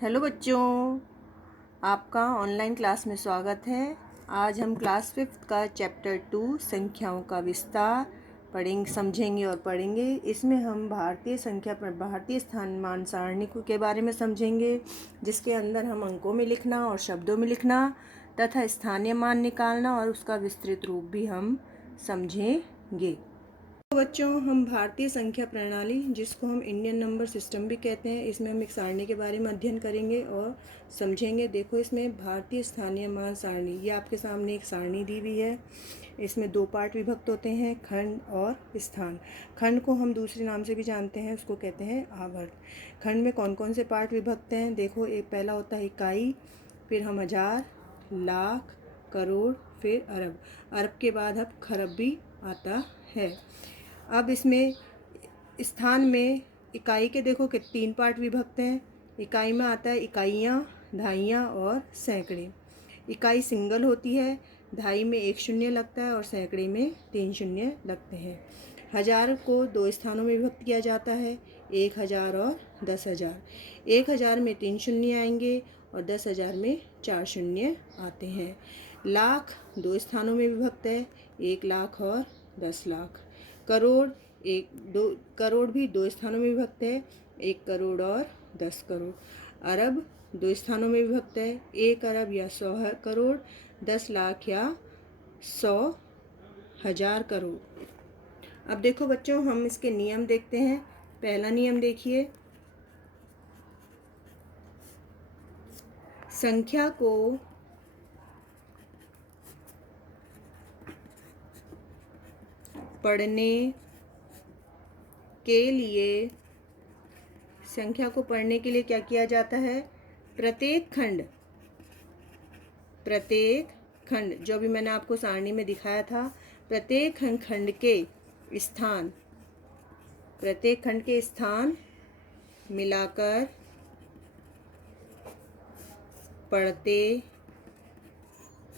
Hello बच्चों, आपका online class में स्वागत है। आज हम क्लास 5th का चैप्टर 2 संख्याओं का विस्तार समझेंगे और पढ़ेंगे। इसमें हम भारतीय संख्या पर भारतीय स्थानमान सारणी के बारे में समझेंगे, जिसके अंदर हम अंकों में लिखना और शब्दों में लिखना तथा स्थानीय मान निकालना और उसका विस्तृत रूप भी हम समझेंगे। तो बच्चों, हम भारतीय संख्या प्रणाली, जिसको हम इंडियन नंबर सिस्टम भी कहते हैं, इसमें हम एक सारणी के बारे में अध्ययन करेंगे और समझेंगे। देखो, इसमें भारतीय स्थानीय मान सारणी, ये आपके सामने एक सारणी दी हुई है। इसमें दो पार्ट विभक्त होते हैं, खंड और स्थान। खंड को हम दूसरे नाम से भी जानते हैं, उसको कहते हैं आवर्त। खंड में कौन कौन से पार्ट विभक्त हैं? देखो, एक पहला होता है इकाई, फिर हम हजार, लाख, करोड़, फिर अरब। अरब के बाद अब खरब भी आता है। अब इसमें स्थान में इकाई के देखो कि 3 पार्ट विभक्त हैं। इकाई में आता है इकाइयाँ, दहाइयाँ और सैकड़े। इकाई सिंगल होती है, दहाई में 1 शून्य लगता है और सैकड़े में 3 शून्य लगते हैं। हजार को 2 स्थानों में विभक्त किया जाता है, 1000 और 10,000। 1000 में 3 शून्य आएंगे और 10,000 में 4 शून्य आते हैं। लाख 2 स्थानों में विभक्त है, 1 लाख और 10 लाख। करोड़ भी 2 स्थानों में विभक्त है, 1 करोड़ और 10 करोड़। अरब 2 स्थानों में विभक्त है, 1 अरब या 100 करोड़, 10 लाख या 100,000 करोड़। अब देखो बच्चों, हम इसके नियम देखते हैं। पहला नियम देखिए, संख्या को पढ़ने के लिए क्या किया जाता है? प्रत्येक खंड जो भी मैंने आपको सारणी में दिखाया था, प्रत्येक खंड के स्थान मिलाकर पढ़ते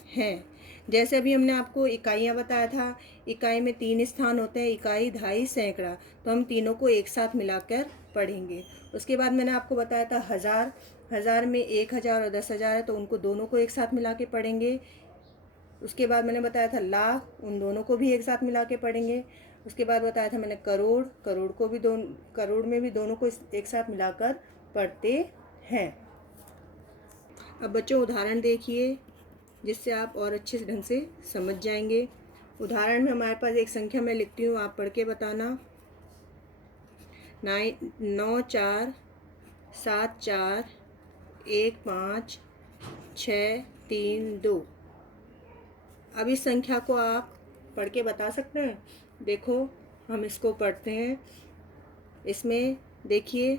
हैं। जैसे अभी हमने आपको इकाइयाँ बताया था, इकाई में 3 स्थान होते हैं, इकाई, दहाई, सैकड़ा। तो हम तीनों को एक साथ मिलाकर पढ़ेंगे। उसके बाद मैंने आपको बताया था हजार में 1000 और 10,000 है, तो उनको दोनों को एक साथ मिला के पढ़ेंगे। उसके बाद मैंने बताया था लाख, उन दोनों को भी एक साथ मिला के पढ़ेंगे। उसके बाद बताया था मैंने करोड़ में भी दोनों को एक साथ मिलाकर पढ़ते हैं। अब बच्चों, उदाहरण देखिए, जिससे आप और अच्छे ढंग से समझ जाएंगे। उदाहरण में हमारे पास एक संख्या मैं लिखती हूँ, आप पढ़ के बताना। 9 4 7 4 1 5 6 3 2। अब इस संख्या को आप पढ़ के बता सकते हैं? देखो, हम इसको पढ़ते हैं। इसमें देखिए,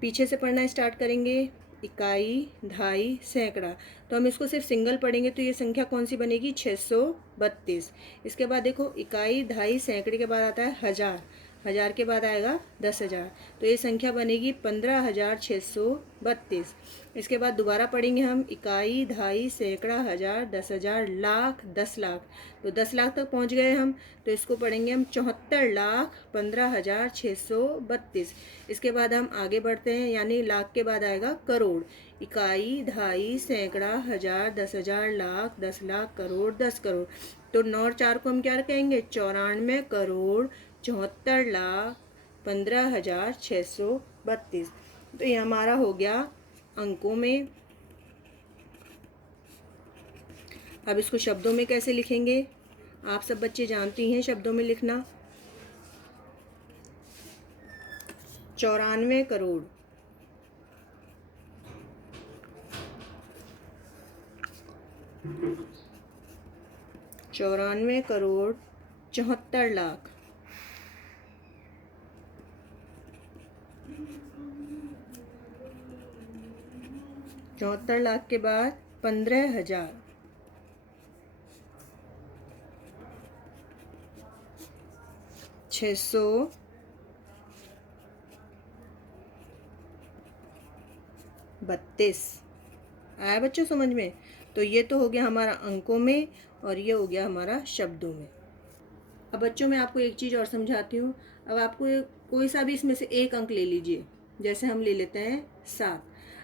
पीछे से पढ़ना स्टार्ट करेंगे। इकाई, दहाई, सैकड़ा। तो हम इसको सिर्फ सिंगल पढ़ेंगे, तो ये संख्या कौन सी बनेगी? 632। इसके बाद देखो, इकाई, दहाई, सैकड़े के बाद आता है हजार। हजार के बाद आएगा 10,000, तो ये संख्या बनेगी 15,632। इसके बाद दोबारा पढ़ेंगे हम, इकाई, दहाई, सैकड़ा, हजार, 10,000, लाख, 10 लाख। तो 10 लाख तक पहुंच गए हम, तो इसको पढ़ेंगे हम 74,15,632। इसके बाद हम आगे बढ़ते हैं, यानी लाख के बाद आएगा करोड़। इकाई, दहाई, सैकड़ा, हजार, 10,000, लाख, 10 लाख, करोड़, 10 करोड़। तो 9 और 4 को हम क्या कहेंगे? 94 करोड़ 74,15,632। तो ये हमारा हो गया अंकों में। अब इसको शब्दों में कैसे लिखेंगे? आप सब बच्चे जानती हैं शब्दों में लिखना। 94 करोड़ 74 लाख 74 लाख के बाद 15,000 632। आया बच्चों समझ में? तो ये तो हो गया हमारा अंकों में और ये हो गया हमारा शब्दों में। अब बच्चों, मैं आपको एक चीज़ और समझाती हूँ। अब आपको कोई सा भी इसमें से एक अंक ले लीजिए। जैसे हम ले लेते हैं 7।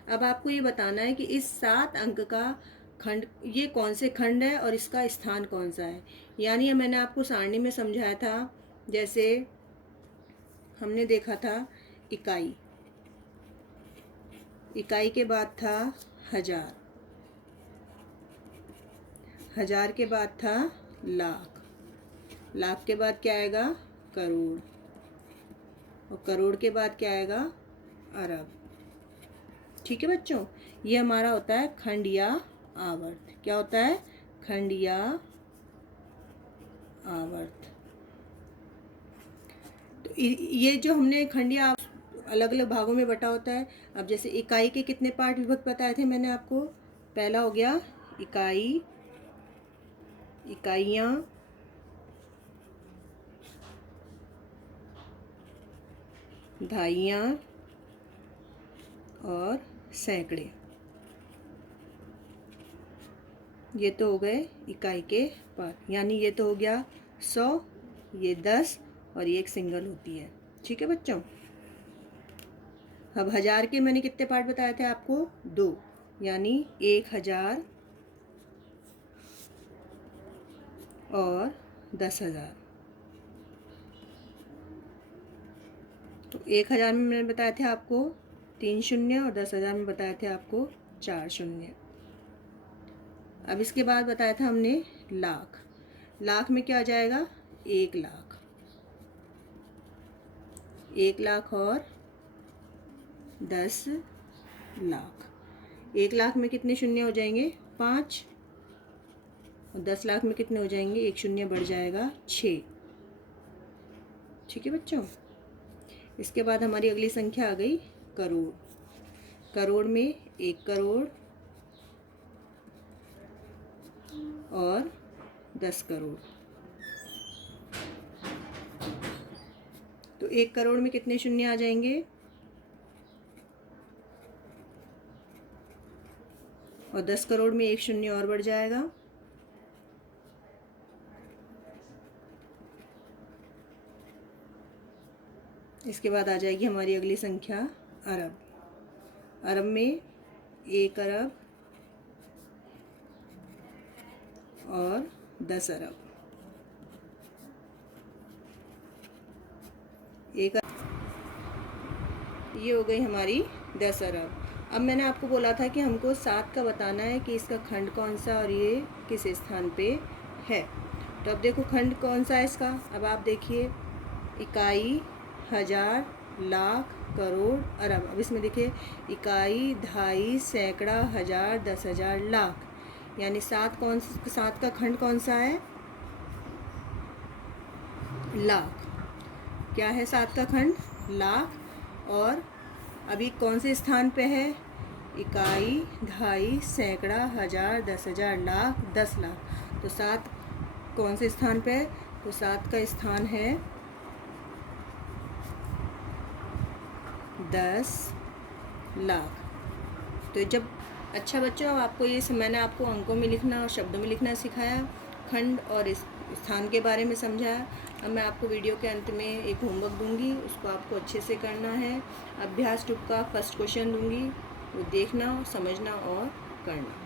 अब आपको ये बताना है कि इस 7 अंक का खंड ये कौन से खंड है और इसका स्थान कौन सा है। यानी मैंने आपको सारणी में समझाया था, जैसे हमने देखा था इकाई, इकाई के बाद था हजार, हजार के बाद था लाख, लाख के बाद क्या आएगा करोड़, और करोड़ के बाद क्या आएगा अरब। ठीक है बच्चों, ये हमारा होता है खंड या आवर्त। क्या होता है? खंड या आवर्त। तो ये जो हमने खंड या अलग अलग भागों में बटा होता है। अब जैसे इकाई के कितने पार्ट विभक्त बताए थे मैंने आपको। पहला हो गया इकाई, इकाइयाँ, दहाइयाँ और सैकड़े। ये तो हो गए इकाई के पार्ट, यानी ये तो हो गया 100, ये 10 और ये एक सिंगल होती है। ठीक है बच्चों। अब हजार के मैंने कितने पार्ट बताए थे आपको? 2, यानी 1000 और 10,000। तो 1000 में मैंने बताए थे आपको 3 शून्य और 10,000 में बताए थे आपको 4 शून्य। अब इसके बाद बताया था हमने लाख, लाख में क्या आ जाएगा 1 लाख, 1 लाख और 10 लाख। 1 लाख में कितने शून्य हो जाएंगे? 5, और 10 लाख में कितने हो जाएंगे? एक शून्य बढ़ जाएगा 6। ठीक है बच्चों। इसके बाद हमारी अगली संख्या आ गई करोड़। करोड़ में 1 करोड़ और 10 करोड़। तो 1 करोड़ में कितने शून्य आ जाएंगे? और 10 करोड़ में एक शून्य और बढ़ जाएगा। इसके बाद आ जाएगी हमारी अगली संख्या अरब। अरब में 1 अरब और 10 अरब। ये हो गई हमारी 10 अरब। अब मैंने आपको बोला था कि हमको 7 का बताना है कि इसका खंड कौन सा और ये किस स्थान पे है। तो अब देखो खंड कौन सा है इसका। अब आप देखिए इकाई, हजार, लाख, करोड़, अरब। अब इसमें देखिए इकाई, दहाई, सैकड़ा, हजार, 10,000, लाख, यानी 7 का खंड कौन सा है? लाख। क्या है 7 का खंड? लाख। और अभी कौन से स्थान पे है? इकाई, दहाई, सैकड़ा, हजार, 10,000, लाख, 10 लाख। तो 7 कौन से स्थान पे है? तो 7 का स्थान है 10 लाख। तो जब अच्छा बच्चों, आपको ये मैंने आपको अंकों में लिखना और शब्दों में लिखना सिखाया, खंड और इस स्थान के बारे में समझाया। अब मैं आपको वीडियो के अंत में एक होमवर्क दूंगी, उसको आपको अच्छे से करना है। अभ्यास 2 का फर्स्ट क्वेश्चन दूंगी, वो देखना, समझना और करना।